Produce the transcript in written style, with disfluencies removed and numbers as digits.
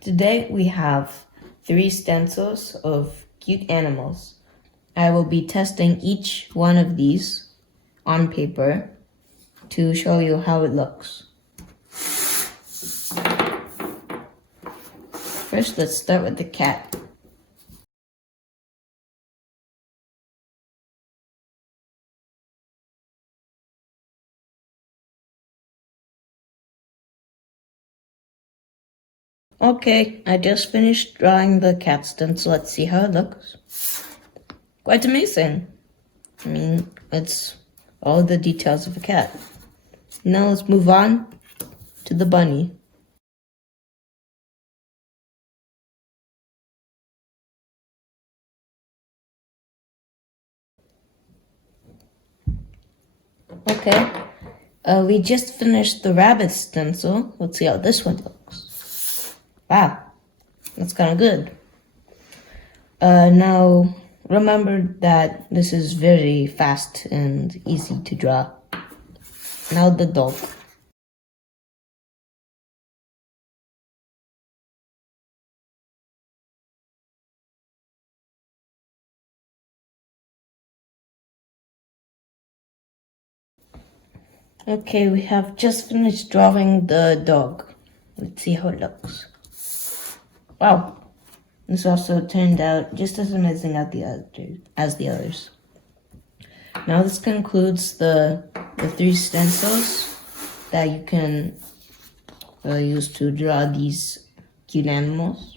Today we have 3 stencils of cute animals. I will be testing each one of these on paper to show you how it looks. First, let's start with the cat. Okay, I just finished drawing the cat stencil. Let's see how it looks. Quite amazing. I mean, it's all the details of a cat. Now let's move on to the bunny. Okay, we just finished the rabbit stencil. Let's see how this one looks. Wow, that's kind of good. Now, remember that this is very fast and easy to draw. Now the dog. Okay, we have just finished drawing the dog. Let's see how it looks. Wow, this also turned out just as amazing as the others. Now this concludes the 3 stencils that you can use to draw these cute animals.